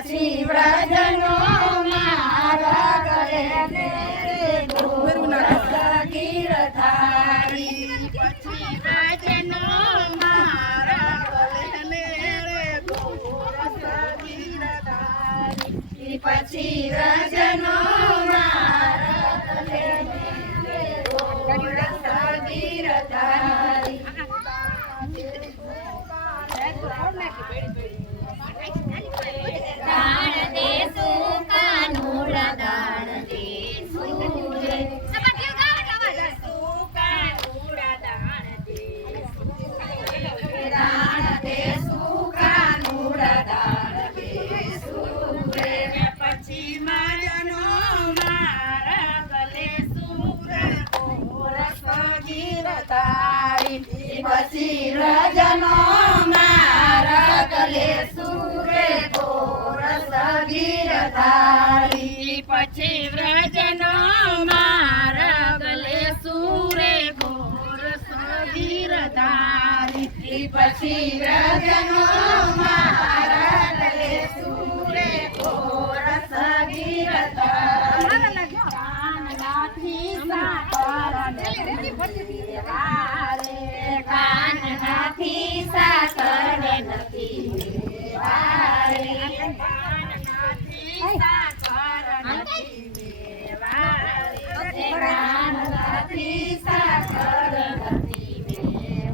પછી વ્રજનો મારા ગળે રે ગોરસ ગીરધારી પછી વ્રજનો મારા ગળે રે ગોરસ ગીરધારી પછી વ્રજનો મારા ગળે રે ગોરસ ગીરધારી દાણ દેશું કાનુડા દાણ દેશું રે દાણ દેશું કાનુડા દાણ દેશું રે પછી મારનો મારા ગલે સુર ગોરસ ગીરધારી પછી વ્રજનો મારા ગલે સુરે ગોરસ ગીરધારી પછી વ્રજનો મારા ગલે સુરે ગોરસ ગીરધારી પછી વ્રજનો મારા ગલે સુરે ગોરસ ગીરધારી કાનનાથી સાકર નથી વારે કાનનાથી સાકર નથી વારે કાનનાથી સાકર નથી વારે કાનનાથી સાકર નથી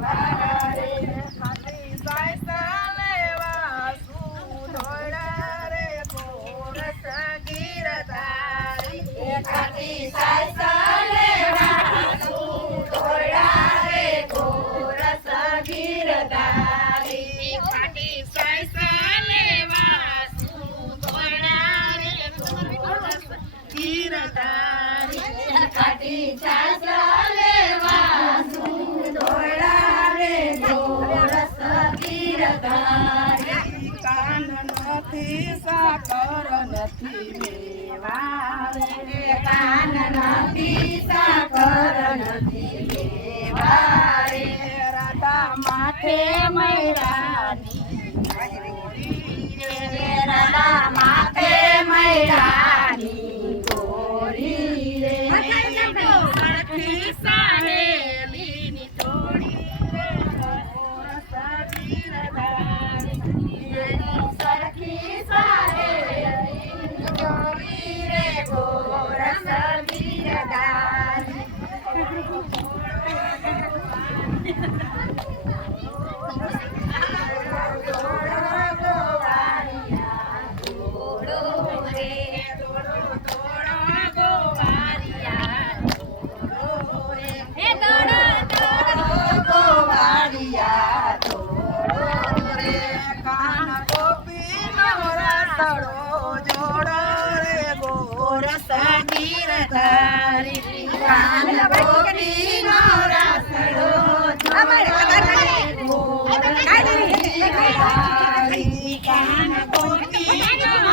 વારે ખાલી સાયસા લેવા સુધોડા રે ગોરસ ગીરધારી ખાટી સાયસા લેવા સુધોડા રે ગોરસ ગીરધારી ખાટી સાયસા લેવા સુધોડા રે ગોરસ ગીરધારી ખાટી સાયસા લેવા સુધોડા રે ગોરસ ગીરધારી કાન નથી સાકર નથી મેવારે કાન નથી સાકર નથી વારે રાધા માથે મૈરાની રાધા માથે મૈરાની ગોરી રે સરખી સાહેલીની જોડી ગોરસ ગીરધારી સરખી સાહેલી ગોરી રે ગોરસ ગીરધારી ગીરધારી કાન ગોપીનો રાસડો કાન ગોપીનો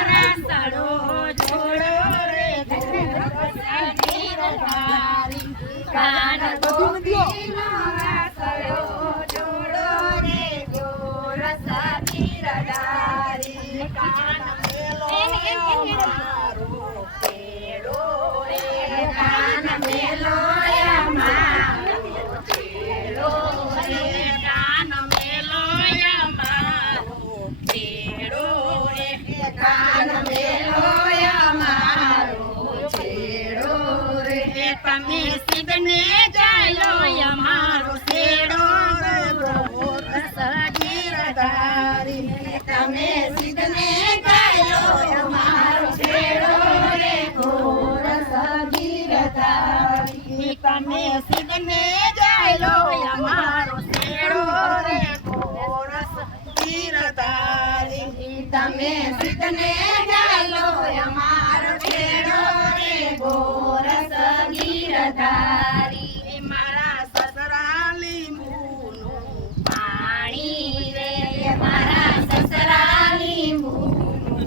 રાસડો જોડો રે ગોરસ ગીરધારી કાન ગોપીનો રાસડો જોડો રે ગોરસ ગીરધારી કાન મેલો મારો પેડો રે કાન મેલો મારો ચેડો રે કાન મેલો મારો પેડો રે કાન મેલો મારો ચેડો રે તમે સિદ્ધને ચાલો અમારો શેડો રે ગોરસ ગીરધારી તમે સિદ્ધને ગાયો અમારો છેડો રે ગોરસ ગીરધારી તમે સિદ્ધને ચાલો અમારો શેડો રે ગોરસ ગીરધારી તમે સિદ્ધને ગાયો અમારો છેડો રે ગોરસ ગીરધારી મારા સસરા લીંબુનું પાણી રે મારા સસરા લીંબુનું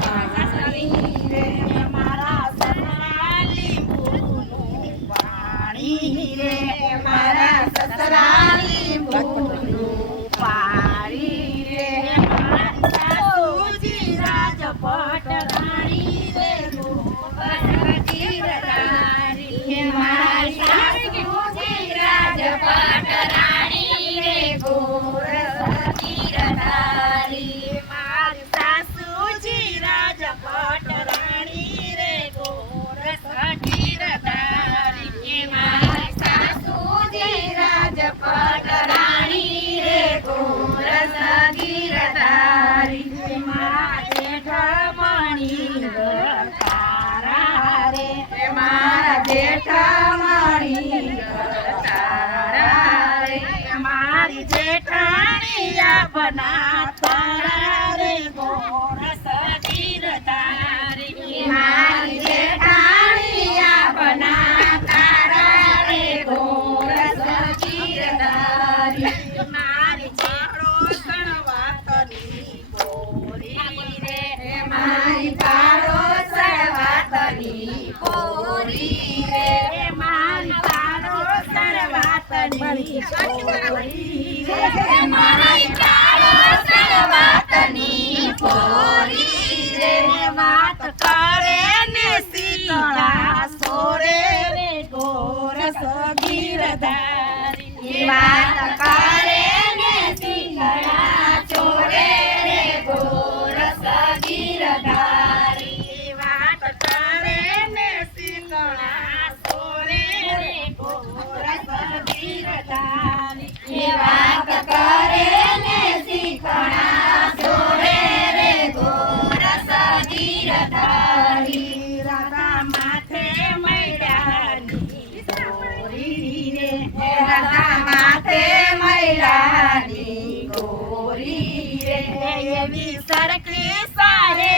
પાણી રે મારા સસરા લીંબુનું પાણી રે મારા સસરા લીંબુનું પાણી રે મારા સાસુજી રાજભ બના તારા રે ગોરસ ગીરધારી મારી જેઠાણીયા બના તારા રે ગોરસ ગીરધારી મારી પાડોસણ વાતની ગોરી રે મારી પાડોશણ વાતની કોરી રે મારી પાડોસણ વાતની ગોરી રે મારી પાડોશણ વાતની કોરી રે વાત કરે ને શીતળા સોરે રે ગોરસ ગીરધારી વાત કરે ને શીતળા ચોરે રે ગોરસ ગીરધારી વાત કરે ને શીતળા સોરે રે ગોરસ ગીરધારી વાત કરે ને શીતળા ચોરે રે ગોરસ ગીરધારી રાધા માથે મૈડાની ગોરી રે રાધા માથે મૈલાની ગોરી રે એવી સરખી સારે